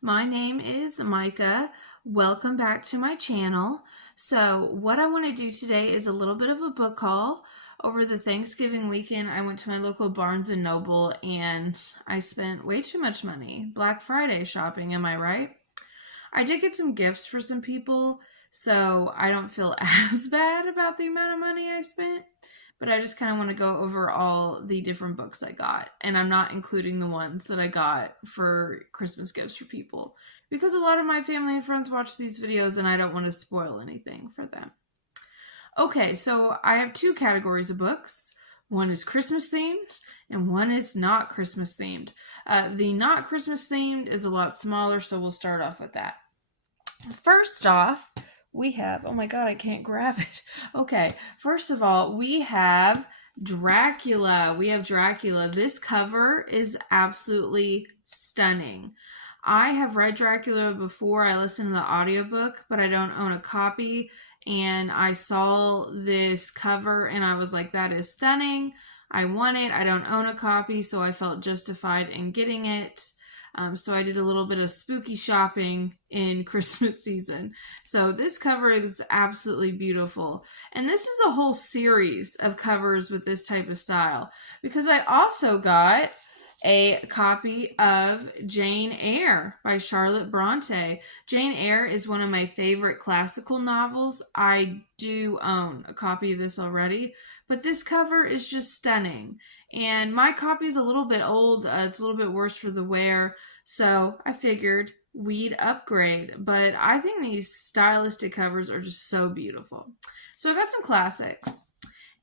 My name is Micah. Welcome back to my channel. So what I want to do today is a little bit of a book haul. Over the Thanksgiving weekend, I went to my local Barnes & Noble and I spent way too much money. Black Friday shopping, am I right? I did get some gifts for some people, so I don't feel as bad about the amount of money I spent. But I just kind of want to go over all the different books I got. And I'm not including the ones that I got for Christmas gifts for people. Because a lot of my family and friends watch these videos and I don't want to spoil anything for them. Okay, so I have two categories of books. One is Christmas themed and one is not Christmas themed. The not Christmas themed is a lot smaller, so we'll start off with that. First off, we have, oh my god, I can't grab it. Okay, first of all, we have Dracula. We have Dracula. This cover is absolutely stunning. I have read Dracula before. I listened to the audiobook, but I don't own a copy. And I saw this cover and I was like, that is stunning. I want it. I don't own a copy, so I felt justified in getting it. So I did a little bit of spooky shopping in Christmas season. So this cover is absolutely beautiful. And this is a whole series of covers with this type of style. Because I also got a copy of Jane Eyre by Charlotte Bronte. Jane Eyre is one of my favorite classical novels. I do own a copy of this already, but this cover is just stunning. And my copy is a little bit old. It's a little bit worse for the wear, so I figured we'd upgrade. But I think these stylistic covers are just so beautiful. So I got some classics.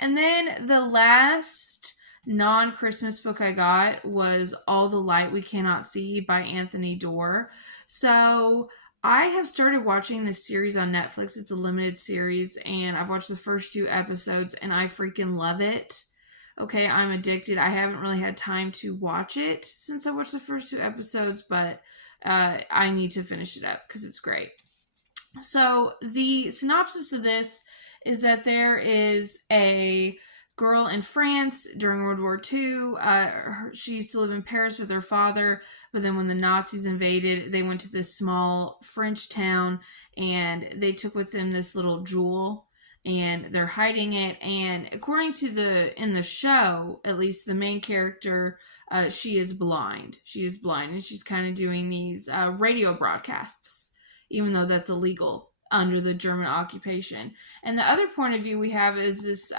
And then the last non-Christmas book I got was All the Light We Cannot See by Anthony Doerr. So I have started watching this series on Netflix. It's a limited series, and I've watched the first 2 episodes, and I freaking love it. Okay, I'm addicted. I haven't really had time to watch it since I watched the first 2 episodes, but I need to finish it up because it's great. So the synopsis of this is that there is a girl in France during World War II. She used to live in Paris with her father, but then when the Nazis invaded, they went to this small French town and they took with them this little jewel and they're hiding it. And according to in the show, at least the main character, she is blind. She is blind and she's kind of doing these radio broadcasts, even though that's illegal under the German occupation. And the other point of view we have is this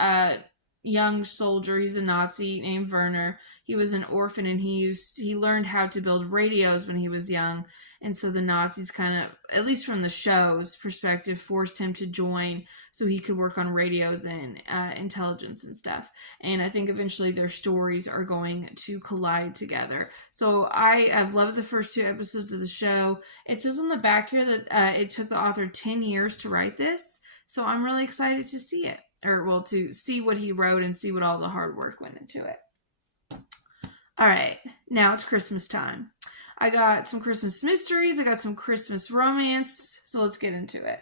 young soldier. He's a Nazi named Werner. He was an orphan and he learned how to build radios when he was young. And so the Nazis kind of, at least from the show's perspective, forced him to join so he could work on radios and intelligence and stuff. And I think eventually their stories are going to collide together. So I have loved the first 2 episodes of the show. It says on the back here that it took the author 10 years to write this. So I'm really excited to see it. To see what he wrote and see what all the hard work went into it. All right, now it's Christmas time. I got some Christmas mysteries. I got some Christmas romance. So let's get into it.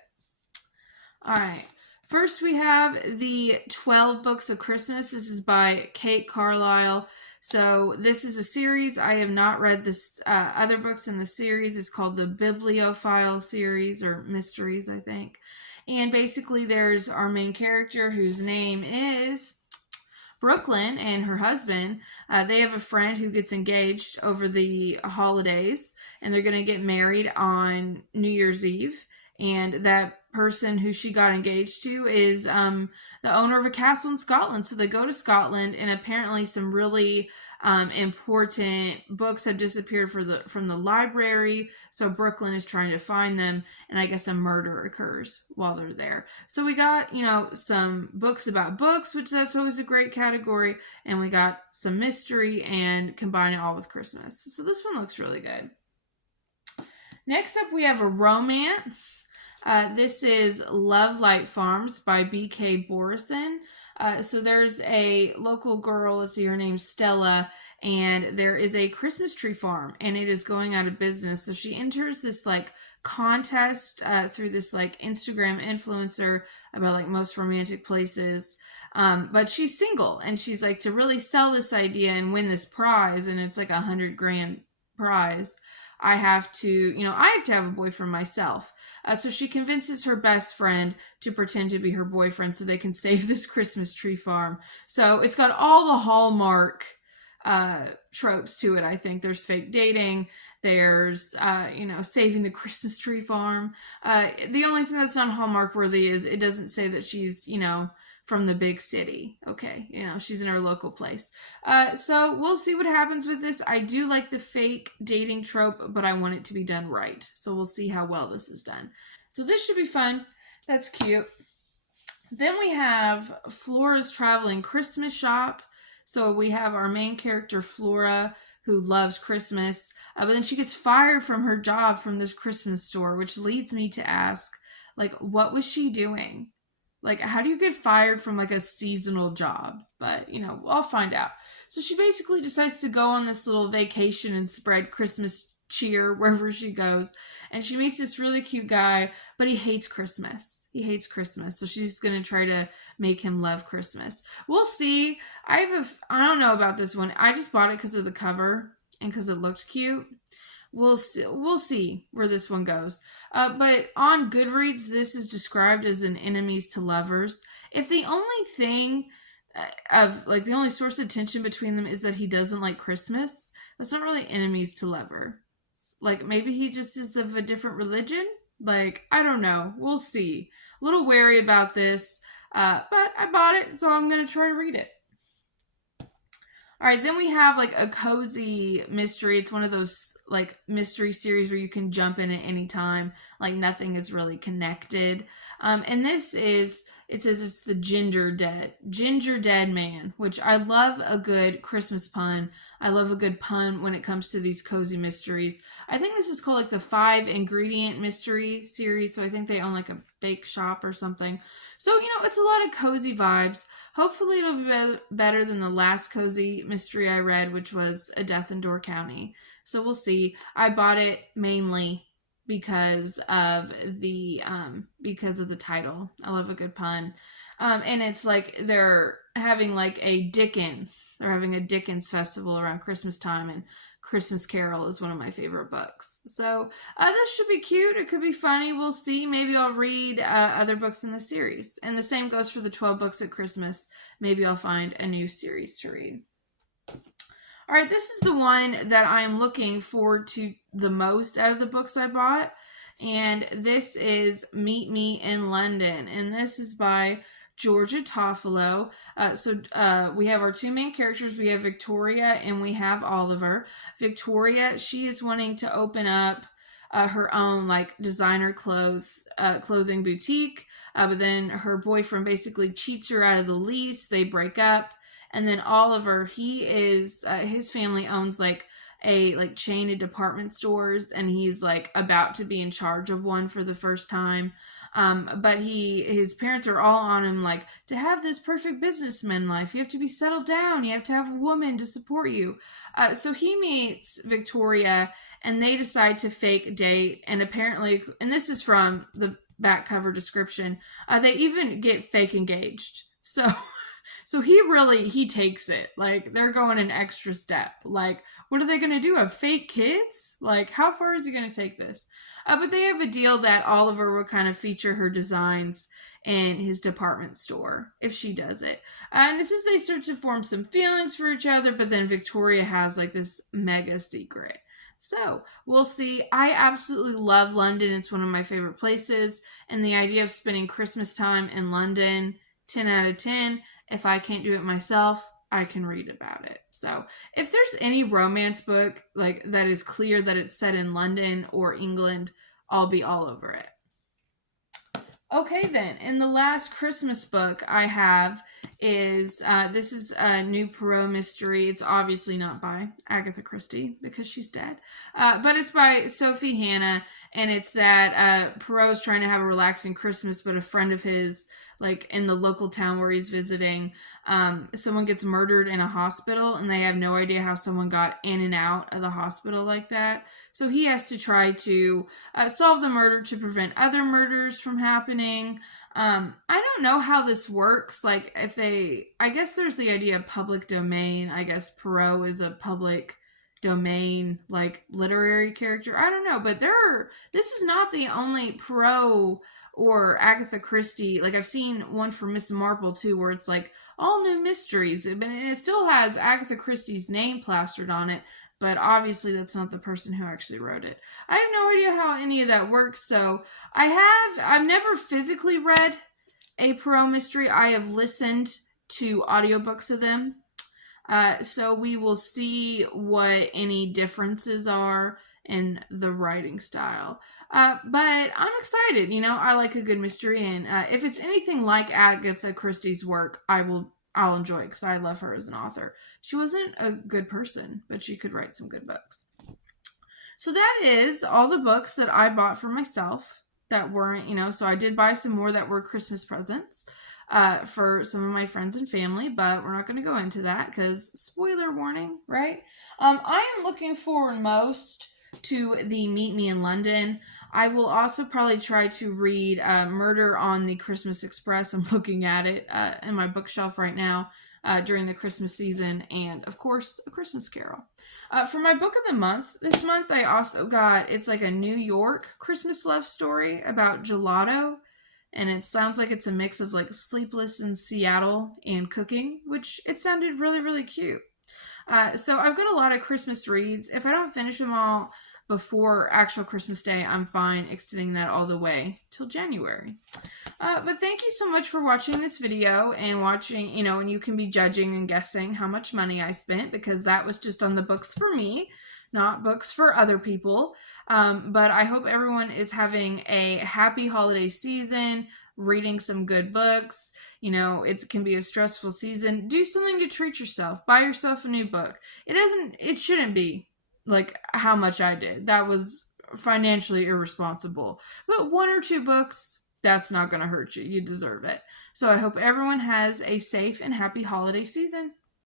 All right. First, we have the 12 Books of Christmas. This is by Kate Carlisle. So this is a series. I have not read this other books in the series. It's called the Bibliophile series or mysteries, I think. And basically there's our main character whose name is Brooklyn and her husband. They have a friend who gets engaged over the holidays and they're going to get married on New Year's Eve. And that person who she got engaged to is the owner of a castle in Scotland. So they go to Scotland and apparently some really important books have disappeared from the library. So Brooklyn is trying to find them, and I guess a murder occurs while they're there. So we got, some books about books, which that's always a great category, and we got some mystery and combine it all with Christmas. So this one looks really good. Next up, we have a romance. This is Lovelight Farms by B.K. Borison. So there's a local girl, let's see, her name's Stella, and there is a Christmas tree farm, and it is going out of business. So she enters this contest through this Instagram influencer about most romantic places. But she's single, and she's to really sell this idea and win this prize, and it's $100,000 prize. I have to have a boyfriend myself. So she convinces her best friend to pretend to be her boyfriend so they can save this Christmas tree farm. So it's got all the Hallmark tropes to it. I think there's fake dating, there's saving the Christmas tree farm. The only thing that's not Hallmark worthy is it doesn't say that she's from the big city. Okay, she's in her local place. So we'll see what happens with this. I do like the fake dating trope, but I want it to be done right. So we'll see how well this is done. So this should be fun. That's cute. Then we have Flora's traveling Christmas shop. So we have our main character, Flora, who loves Christmas, but then she gets fired from her job from this Christmas store, which leads me to ask, like, what was she doing? Like, how do you get fired from like a seasonal job? But, I'll find out. So she basically decides to go on this little vacation and spread Christmas cheer wherever she goes. And she meets this really cute guy, but he hates Christmas. He hates Christmas. So she's going to try to make him love Christmas. We'll see. I don't know about this one. I just bought it because of the cover and because it looked cute. We'll see where this one goes. But on Goodreads, this is described as an enemies to lovers. If the only thing the only source of tension between them is that he doesn't like Christmas, that's not really enemies to lover. Like, maybe he just is of a different religion? Like, I don't know. We'll see. A little wary about this, but I bought it, so I'm going to try to read it. All right, then we have like a cozy mystery. It's one of those like mystery series where you can jump in at any time. Like nothing is really connected. And this is, it says it's the Gingerdead man, which I love a good Christmas pun. I love a good pun when it comes to these cozy mysteries. I think this is called like the 5-ingredient mystery series. So I think they own like a bake shop or something. So, it's a lot of cozy vibes. Hopefully it'll be better than the last cozy mystery I read, which was A Death in Doerr County. So we'll see. I bought it mainly because of the title. I love a good pun. And it's like they're having like a Dickens festival around Christmas time, and Christmas Carol is one of my favorite books. So this should be cute. It could be funny. We'll see. Maybe I'll read other books in the series. And the same goes for the 12 books at Christmas. Maybe I'll find a new series to read. All right, this is the one that I'm looking forward to the most out of the books I bought. And this is Meet Me in London. And this is by Georgia Toffolo. We have our two main characters. We have Victoria and we have Oliver. Victoria, she is wanting to open up her own like designer clothing boutique. But then her boyfriend basically cheats her out of the lease. They break up. And then Oliver, he is, his family owns like a chain of department stores, and he's like about to be in charge of one for the first time. But his parents are all on him like, to have this perfect businessman life, you have to be settled down. You have to have a woman to support you. So he meets Victoria and they decide to fake date. And apparently, and this is from the back cover description, they even get fake engaged. So he takes it. Like, they're going an extra step. Like, what are they going to do? Have fake kids? Like, how far is he going to take this? But they have a deal that Oliver will kind of feature her designs in his department store if she does it. And it says they start to form some feelings for each other, but then Victoria has like this mega secret. So we'll see. I absolutely love London. It's one of my favorite places. And the idea of spending Christmas time in London, 10 out of 10. If I can't do it myself, I can read about it. So if there's any romance book like that is clear that it's set in London or England, I'll be all over it. Okay then, and the last Christmas book I have is, this is a new Poirot mystery. It's obviously not by Agatha Christie because she's dead, but it's by Sophie Hannah, and it's that Poirot's trying to have a relaxing Christmas, but a friend of his, like in the local town where he's visiting, someone gets murdered in a hospital, and they have no idea how someone got in and out of the hospital like that. So he has to try to solve the murder to prevent other murders from happening. I don't know how this works. Like, I guess there's the idea of public domain. I guess Poirot is a public domain, like literary character. I don't know, but this is not the only Poirot or Agatha Christie. Like I've seen one for Miss Marple too, where it's like all new mysteries, and it still has Agatha Christie's name plastered on it. But obviously, that's not the person who actually wrote it. I have no idea how any of that works. So I've never physically read a Poirot mystery. I have listened to audiobooks of them. So we will see what any differences are in the writing style. But I'm excited. I like a good mystery, and if it's anything like Agatha Christie's work, I'll enjoy it because I love her as an author. She wasn't a good person, but she could write some good books. So that is all the books that I bought for myself that weren't, so I did buy some more that were Christmas presents for some of my friends and family, but we're not going to go into that because spoiler warning, right? I am looking forward most to the Meet Me in London. I will also probably try to read Murder on the Christmas Express. I'm looking at it in my bookshelf right now during the Christmas season, and of course, A Christmas Carol. For my book of the month, this month I also got, it's like a New York Christmas love story about gelato, and it sounds like it's a mix of like Sleepless in Seattle and cooking, which it sounded really, really cute. So I've got a lot of Christmas reads. If I don't finish them all before actual Christmas Day, I'm fine extending that all the way till January. But thank you so much for watching this video and watching, and you can be judging and guessing how much money I spent because that was just on the books for me, not books for other people. But I hope everyone is having a happy holiday season, reading some good books. It can be a stressful season. Do something to treat yourself. Buy yourself a new book. It shouldn't be like how much I did. That was financially irresponsible. But 1 or 2 books, that's not going to hurt you. You deserve it. So I hope everyone has a safe and happy holiday season.